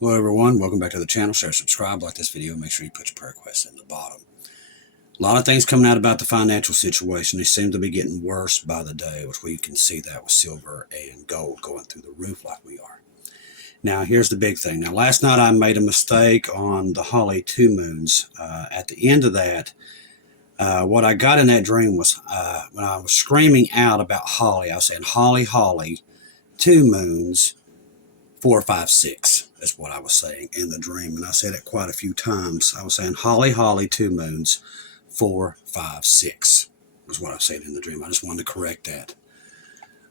Hello everyone, welcome back to the channel. Share, subscribe, like this video, make sure you put your prayer requests in the bottom. A lot of things coming out about the financial situation. They seem to be getting worse by the day, which we can see that with silver and gold going through the roof like we are. Now here's the big thing. Now last night I made a mistake on the Holly 2 moons. At the end of that, what I got in that dream was when I was screaming out about Holly, I was saying Holly, Holly, 2 moons, 4, 5, 6 is what I was saying in the dream. And I said it quite a few times. I was saying Holly, Holly, 2 moons, 4, 5, 6 was what I was saying in the dream. I just wanted to correct that.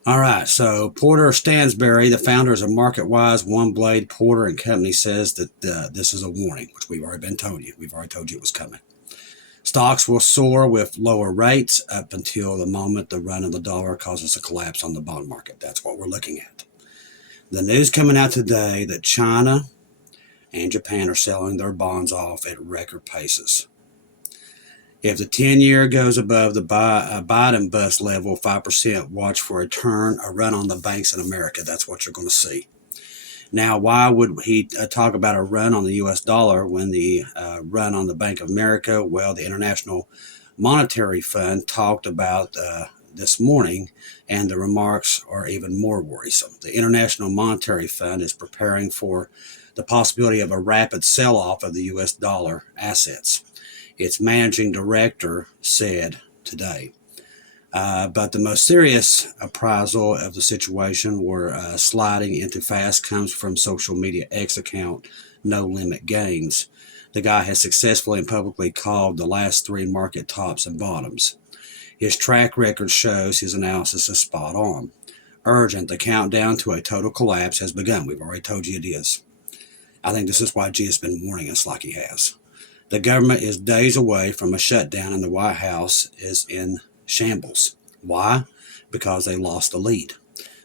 All right, so Porter Stansberry, the founders of MarketWise, One Blade, Porter and Company, says that this is a warning, which we've already been told you. We've already told you it was coming. Stocks will soar with lower rates up until the moment the run of the dollar causes a collapse on the bond market. That's what we're looking at. The news coming out today that China and Japan are selling their bonds off at record paces. If the 10-year goes above the Biden bust level, 5%, watch for a run on the banks in America. That's what you're going to see. Now, why would he talk about a run on the U.S. dollar when the run on the Bank of America? Well, the International Monetary Fund talked about this morning, and the remarks are even more worrisome. The International Monetary Fund is preparing for the possibility of a rapid sell-off of the U.S. dollar assets. Its managing director said today. But the most serious appraisal of the situation where sliding into fast comes from social media X account No Limit Gains. The guy has successfully and publicly called the last 3 market tops and bottoms. His track record shows his analysis is spot on. Urgent, the countdown to a total collapse has begun. We've already told you it is. I think this is why G has been warning us like he has. The government is days away from a shutdown and the White House is in shambles. Why? Because they lost the lead.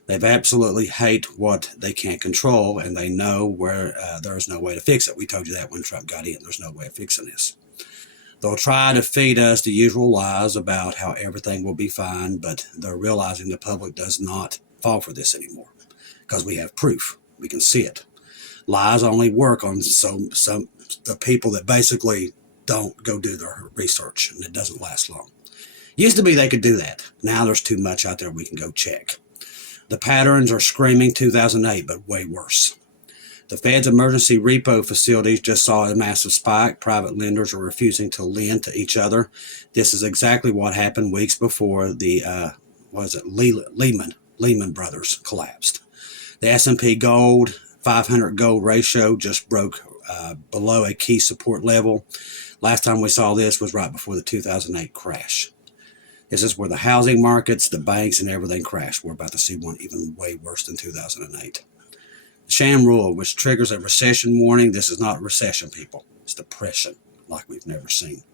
They've absolutely hate what they can't control, and they know where there's no way to fix it. We told you that when Trump got in. There's no way of fixing this. They'll try to feed us the usual lies about how everything will be fine, but they're realizing the public does not fall for this anymore because we have proof. We can see it. Lies only work on the people that basically don't go do their research, and it doesn't last long. Used to be they could do that. Now there's too much out there we can go check. The patterns are screaming 2008, but way worse. The Fed's emergency repo facilities just saw a massive spike. Private lenders are refusing to lend to each other. This is exactly what happened weeks before the Lehman Brothers collapsed. The S&P gold 500 gold ratio just broke below a key support level. Last time we saw this was right before the 2008 crash. This is where the housing markets, the banks, and everything crashed. We're about to see one even way worse than 2008. Sham rule, which triggers a recession warning. This is not recession, people. It's depression, like we've never seen.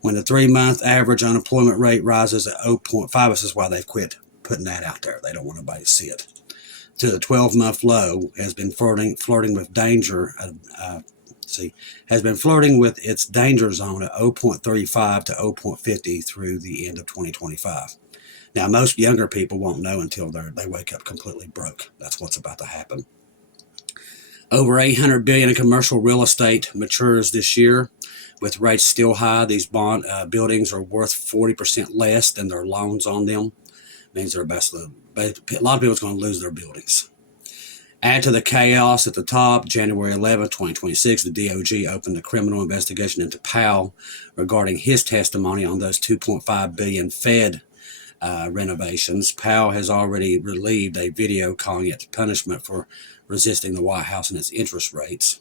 When the 3-month average unemployment rate rises at 0.5, this is why they've quit putting that out there. They don't want anybody to see it. To the 12-month low, has been flirting with danger. Has been flirting with its danger zone at 0.35 to 0.50 through the end of 2025. Now, most younger people won't know until they wake up completely broke. That's what's about to happen. Over $800 billion in commercial real estate matures this year. With rates still high, these bond buildings are worth 40% less than their loans on them. Means they're a lot of people are going to lose their buildings. Add to the chaos at the top, January 11, 2026, the DOJ opened a criminal investigation into Powell regarding his testimony on those $2.5 billion Fed renovations. Powell has already relieved a video calling it punishment for resisting the White House and its interest rates.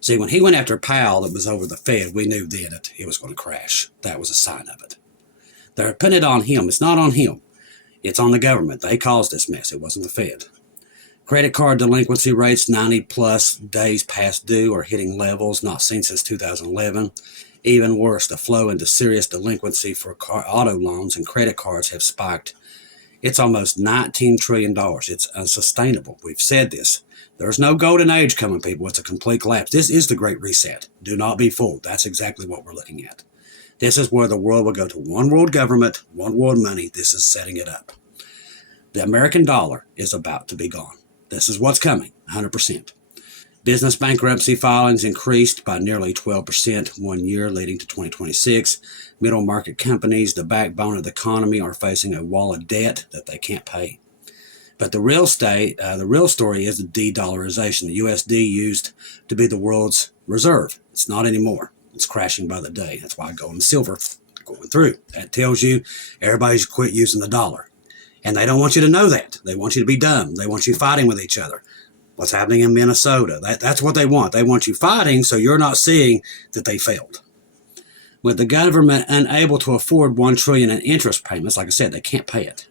See, when he went after Powell that was over the Fed, we knew then that it was going to crash. That was a sign of it. They're putting it on him. It's not on him. It's on the government. They caused this mess. It wasn't the Fed. Credit card delinquency rates 90-plus days past due are hitting levels not seen since 2011. Even worse, the flow into serious delinquency for auto loans and credit cards have spiked. It's almost $19 trillion. It's unsustainable. We've said this. There's no golden age coming, people. It's a complete collapse. This is the Great Reset. Do not be fooled. That's exactly what we're looking at. This is where the world will go to one world government, one world money. This is setting it up. The American dollar is about to be gone. This is what's coming, 100%. Business bankruptcy filings increased by nearly 12% one year, leading to 2026. Middle market companies, the backbone of the economy, are facing a wall of debt that they can't pay. But the real story is the de-dollarization. The USD used to be the world's reserve. It's not anymore. It's crashing by the day. That's why gold and silver are going through. That tells you everybody should quit using the dollar. And they don't want you to know that. They want you to be dumb. They want you fighting with each other. What's happening in Minnesota? That's what they want. They want you fighting so you're not seeing that they failed. With the government unable to afford $1 trillion in interest payments, like I said, they can't pay it.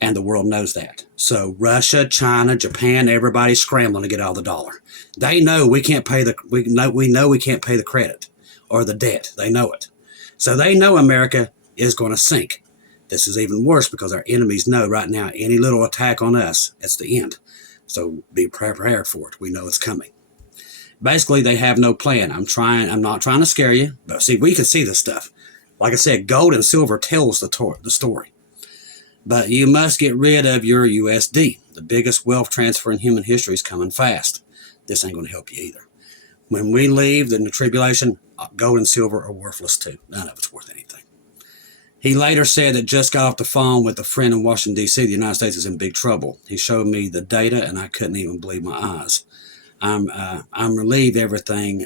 And the world knows that. So Russia, China, Japan, everybody's scrambling to get out of the dollar. They know we can't pay we know we can't pay the credit or the debt. They know it. So they know America is going to sink. This is even worse because our enemies know right now any little attack on us, it's the end. So be prepared for it. We know it's coming. Basically, they have no plan. I'm not trying to scare you, but see, we can see this stuff. Like I said, gold and silver tells the story. But you must get rid of your USD. The biggest wealth transfer in human history is coming fast. This ain't going to help you either. When we leave in the tribulation, gold and silver are worthless too. None of it's worth anything. He later said that just got off the phone with a friend in Washington, D.C. The United States is in big trouble. He showed me the data, and I couldn't even believe my eyes. I'm relieved everything.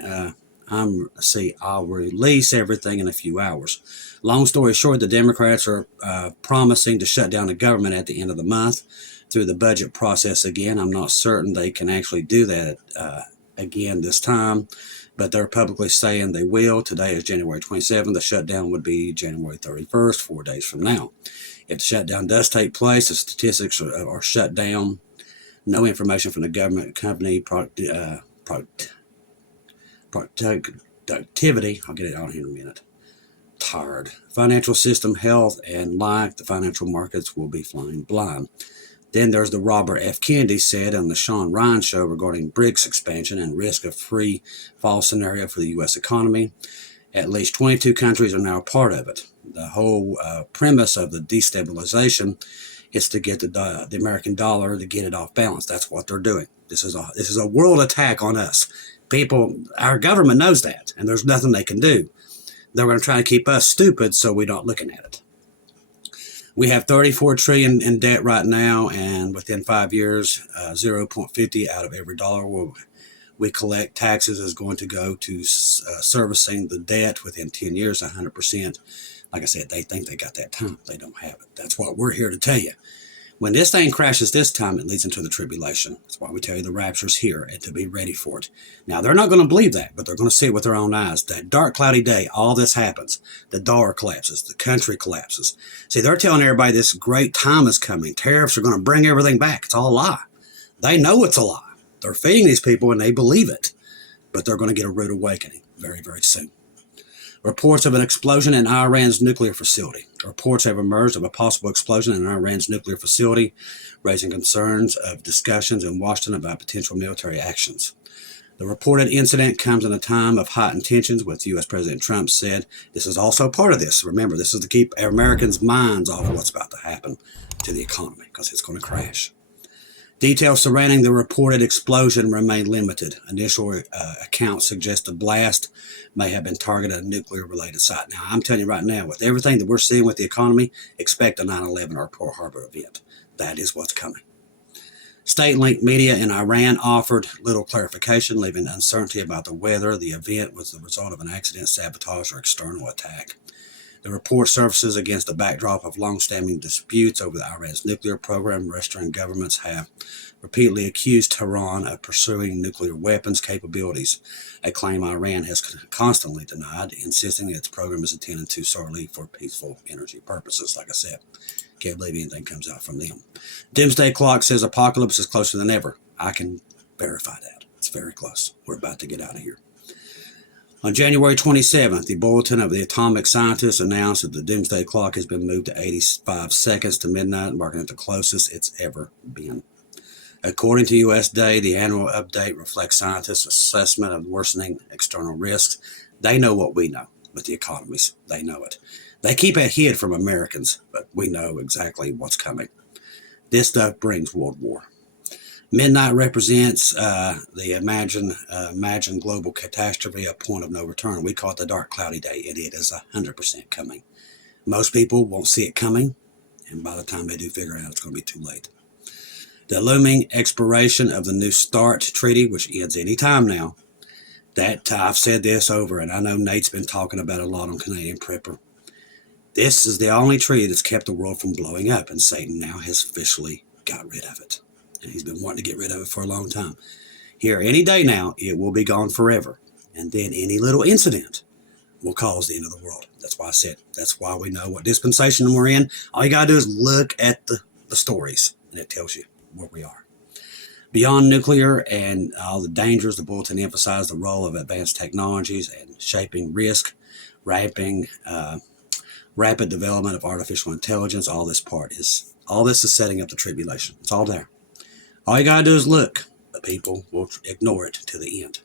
I'll release everything in a few hours. Long story short, the Democrats are promising to shut down the government at the end of the month through the budget process again. I'm not certain they can actually do that again this time, but they're publicly saying they will. Today is January 27th. The shutdown would be January 31st, 4 days from now. If the shutdown does take place, the statistics are shut down. No information from the government company productivity. I'll get it out here in a minute. Tired. Financial system health and like the financial markets will be flying blind. Then there's the Robert F. Kennedy said on the Sean Ryan show regarding BRICS expansion and risk of free fall scenario for the U.S. economy. At least 22 countries are now a part of it. The whole premise of the destabilization is to get the American dollar to get it off balance. That's what they're doing. This is a world attack on us. People, our government knows that, and there's nothing they can do. They're going to try to keep us stupid so we're not looking at it. We have $34 trillion in debt right now, and within 5 years, 0.50 out of every dollar we collect taxes is going to go to servicing the debt. Within 10 years, 100%. Like I said, they think they got that time. They don't have it. That's what we're here to tell you. When this thing crashes this time, it leads into the tribulation. That's why we tell you the rapture's here and to be ready for it. Now, they're not going to believe that, but they're going to see it with their own eyes. That dark, cloudy day, all this happens. The dollar collapses. The country collapses. See, they're telling everybody this great time is coming. Tariffs are going to bring everything back. It's all a lie. They know it's a lie. They're feeding these people and they believe it. But they're going to get a rude awakening very, very soon. Reports of an explosion in Iran's nuclear facility. Reports have emerged of a possible explosion in Iran's nuclear facility, raising concerns of discussions in Washington about potential military actions. The reported incident comes in a time of heightened tensions, with U.S. President Trump said this is also part of this. Remember, this is to keep Americans' minds off of what's about to happen to the economy, because it's going to crash. Details surrounding the reported explosion remain limited. Initial accounts suggest the blast may have been targeted at a nuclear-related site. Now, I'm telling you right now, with everything that we're seeing with the economy, expect a 9/11 or Pearl Harbor event. That is what's coming. State-linked media in Iran offered little clarification, leaving uncertainty about whether the event was the result of an accident, sabotage, or external attack. The report surfaces against the backdrop of long-standing disputes over Iran's nuclear program. Western governments have repeatedly accused Tehran of pursuing nuclear weapons capabilities, a claim Iran has constantly denied, insisting that its program is intended to solely for peaceful energy purposes. Like I said, can't believe anything comes out from them. Doomsday Clock says apocalypse is closer than ever. I can verify that. It's very close. We're about to get out of here. On January 27th, the Bulletin of the Atomic Scientists announced that the Doomsday Clock has been moved to 85 seconds to midnight, marking it the closest it's ever been. According to U.S. Day, the annual update reflects scientists' assessment of worsening external risks. They know what we know with the economies. They know it. They keep it hid from Americans, but we know exactly what's coming. This stuff brings World War. Midnight represents the imagined global catastrophe, a point of no return. We call it the dark cloudy day, and it is 100% coming. Most people won't see it coming, and by the time they do figure it out, it's going to be too late. The looming expiration of the New START Treaty, which ends any time now. That I've said this over, and I know Nate's been talking about it a lot on Canadian Prepper. This is the only treaty that's kept the world from blowing up, and Satan now has officially got rid of it. And he's been wanting to get rid of it for a long time. Here, any day now, it will be gone forever. And then any little incident will cause the end of the world. That's why I said, that's why we know what dispensation we're in. All you got to do is look at the stories, and it tells you where we are. Beyond nuclear and all the dangers, the bulletin emphasized the role of advanced technologies and shaping risk, rapid development of artificial intelligence. All this is setting up the tribulation. It's all there. All you gotta do is look, but people will ignore it to the end.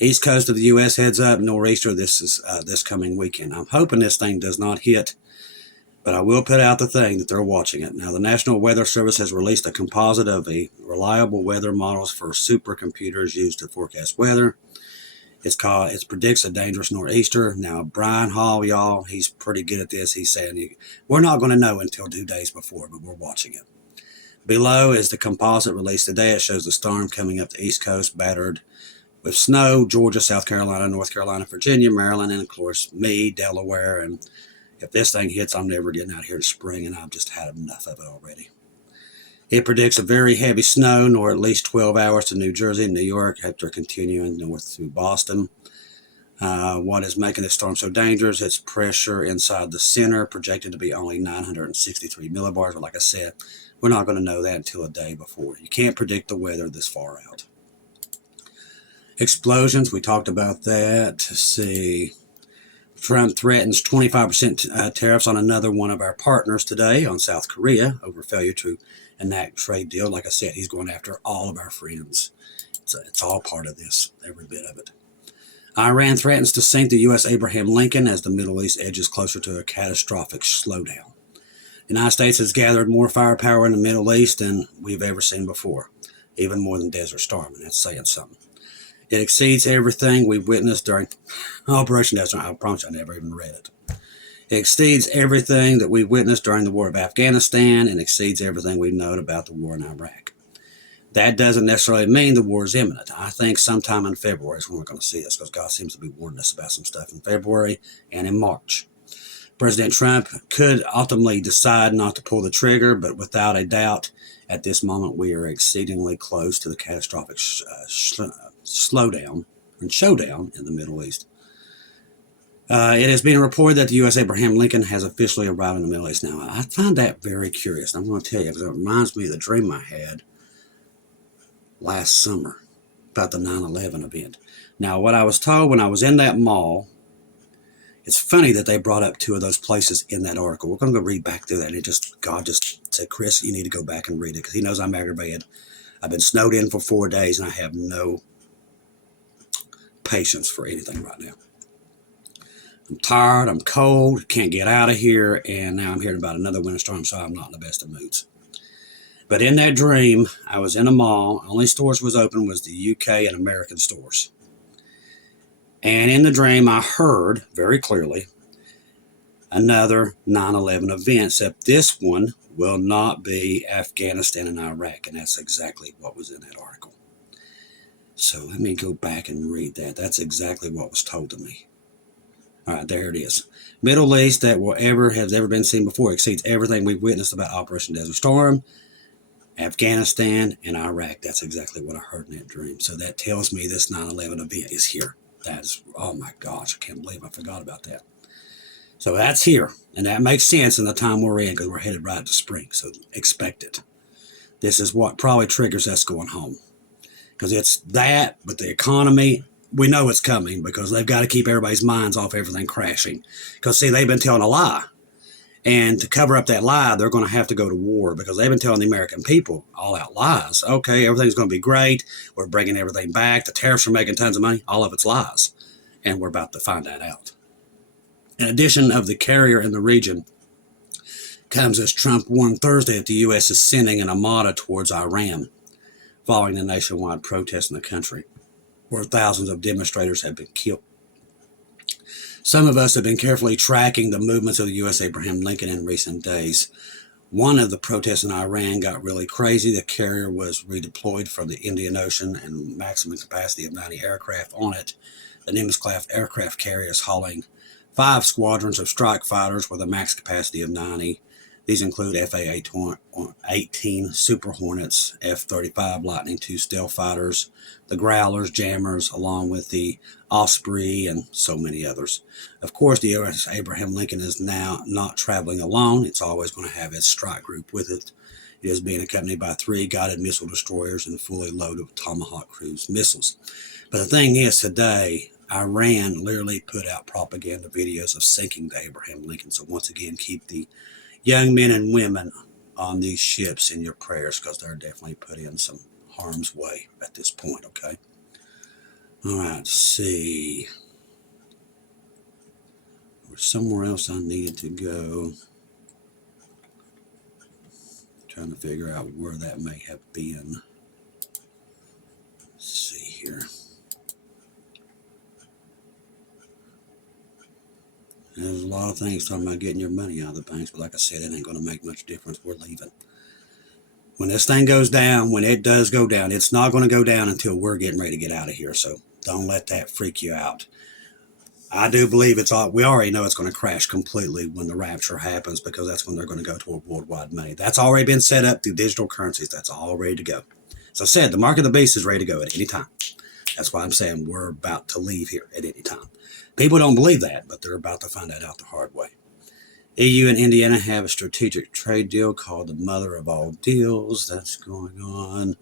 East coast of the U.S. heads up nor'easter. This is this coming weekend. I'm hoping this thing does not hit, but I will put out the thing that they're watching it. Now, the National Weather Service has released a composite of the reliable weather models for supercomputers used to forecast weather. It predicts a dangerous nor'easter. Now, Brian Hall, y'all, he's pretty good at this. He's saying we're not going to know until 2 days before, but we're watching it. Below is the composite released today. It shows the storm coming up the East Coast, battered with snow, Georgia, South Carolina, North Carolina, Virginia, Maryland, and of course me, Delaware. And if this thing hits, I'm never getting out here to spring, and I've just had enough of it already. It predicts a very heavy snow, nor at least 12 hours to New Jersey and New York after continuing north through Boston. What is making this storm so dangerous? Its pressure inside the center, projected to be only 963 millibars. But like I said, we're not going to know that until a day before. You can't predict the weather this far out. Explosions, we talked about that. Let's see. Trump threatens 25% tariffs on another one of our partners today, on South Korea, over failure to enact trade deal. Like I said, he's going after all of our friends. It's all part of this, every bit of it. Iran threatens to sink the U.S. Abraham Lincoln as the Middle East edges closer to a catastrophic slowdown. The United States has gathered more firepower in the Middle East than we've ever seen before, even more than Desert Storm, and that's saying something. It exceeds everything we've witnessed during Operation Desert Storm. I promise I never even read it. It exceeds everything that we've witnessed during the war of Afghanistan, and exceeds everything we've known about the war in Iraq. That doesn't necessarily mean the war is imminent. I think sometime in February is when we're going to see this, because God seems to be warning us about some stuff in February and in March. President Trump could ultimately decide not to pull the trigger, but without a doubt, at this moment, we are exceedingly close to the catastrophic slowdown and showdown in the Middle East. It has been reported that the U.S. Abraham Lincoln has officially arrived in the Middle East. Now, I find that very curious. I'm going to tell you, because it reminds me of the dream I had last summer about the 9/11 event. Now, what I was told when I was in that mall, it's funny that they brought up 2 of those places in that article. We're going to go read back through that. And God just said, Chris, you need to go back and read it, because he knows I'm aggravated. I've been snowed in for 4 days, and I have no patience for anything right now. I'm tired, I'm cold, can't get out of here, and now I'm hearing about another winter storm, so I'm not in the best of moods. But in that dream, I was in a mall. Only stores was open was the UK and American stores. And in the dream, I heard very clearly another 9/11 event, except this one will not be Afghanistan and Iraq, and that's exactly what was in that article. So let me go back and read that. That's exactly what was told to me. All right, there it is. Middle East that has ever been seen before, exceeds everything we've witnessed about Operation Desert Storm, Afghanistan, and Iraq. That's exactly what I heard in that dream. So that tells me this 9/11 event is here. That's, oh my gosh, I can't believe I forgot about that. So that's here, and that makes sense in the time we're in, because we're headed right to spring, so expect it. This is what probably triggers us going home, because it's that, but the economy, we know it's coming, because they've got to keep everybody's minds off everything crashing. Because, see, they've been telling a lie. And to cover up that lie, they're going to have to go to war, because they've been telling the American people all-out lies. Okay, everything's going to be great. We're bringing everything back. The tariffs are making tons of money. All of it's lies. And we're about to find that out. In addition of the carrier in the region comes as Trump warned Thursday that the U.S. is sending an armada towards Iran. following the nationwide protests in the country, where thousands of demonstrators have been killed. Some of us have been carefully tracking the movements of the U.S. Abraham Lincoln in recent days. One of the protests in Iran got really crazy. The carrier was redeployed from the Indian Ocean and maximum capacity of 90 aircraft on it. The Nimitz-class aircraft carrier is hauling 5 squadrons of strike fighters with a max capacity of 90. These include F/A-18 Super Hornets, F-35 Lightning II stealth fighters, the Growlers, Jammers, along with the Osprey, and so many others. Of course, the U.S. Abraham Lincoln is now not traveling alone. It's always going to have its strike group with it. It is being accompanied by 3 guided missile destroyers and fully loaded Tomahawk cruise missiles. But the thing is, today, Iran literally put out propaganda videos of sinking the Abraham Lincoln. So once again, keep the young men and women on these ships in your prayers, because they're definitely put in some harm's way at this point, okay? All right, let's see. There's somewhere else I needed to go. Trying to figure out where that may have been. Let's see here. There's a lot of things talking about getting your money out of the banks, but like I said, it ain't going to make much difference. We're leaving. When this thing goes down, when it does go down, it's not going to go down until we're getting ready to get out of here. So don't let that freak you out. I do believe we already know it's going to crash completely when the rapture happens, because that's when they're going to go toward worldwide money. That's already been set up through digital currencies. That's all ready to go. As I said, the mark of the beast is ready to go at any time. That's why I'm saying we're about to leave here at any time. People don't believe that, but they're about to find that out the hard way. EU and Indiana have a strategic trade deal called the mother of all deals. That's going on.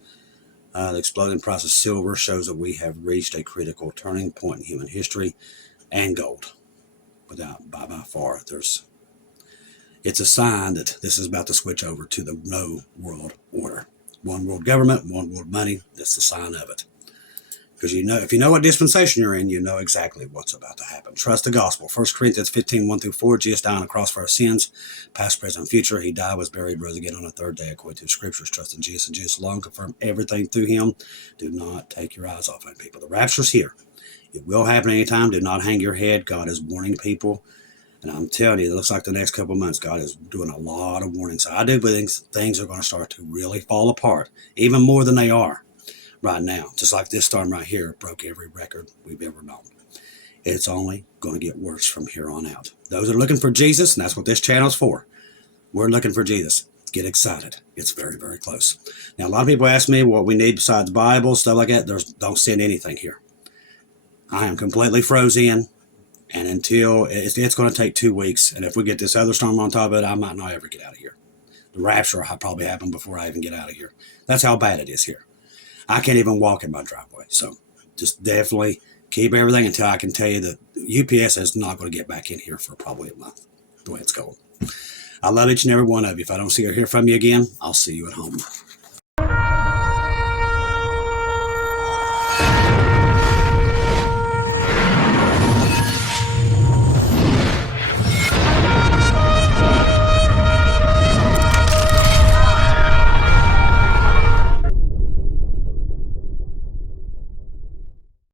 The exploding price of silver shows that we have reached a critical turning point in human history, and gold. By far, it's a sign that this is about to switch over to the no world order. One world government, one world money. That's the sign of it. Because if you know what dispensation you're in, you know exactly what's about to happen. Trust the gospel. 1 Corinthians 15, 1-4. Jesus died on the cross for our sins, past, present, and future. He died, was buried, rose again on the 3rd day according to the scriptures. Trust in Jesus and Jesus alone. Confirm everything through him. Do not take your eyes off him, people. The rapture's here. It will happen anytime. Do not hang your head. God is warning people. And I'm telling you, it looks like the next couple of months, God is doing a lot of warnings. So I do believe things are going to start to really fall apart, even more than they are right now. Just like this storm right here broke every record we've ever known. It's only going to get worse from here on out. Those that are looking for Jesus, and that's what this channel's for. We're looking for Jesus. Get excited. It's very, very close. Now, a lot of people ask me what we need besides Bible, stuff like that. Don't send anything here. I am completely frozen, and until it's going to take 2 weeks. And if we get this other storm on top of it, I might not ever get out of here. The rapture will probably happen before I even get out of here. That's how bad it is here. I can't even walk in my driveway. So just definitely keep everything until I can tell you that UPS is not going to get back in here for probably a month, the way it's going. I love each and every one of you. If I don't see or hear from you again, I'll see you at home.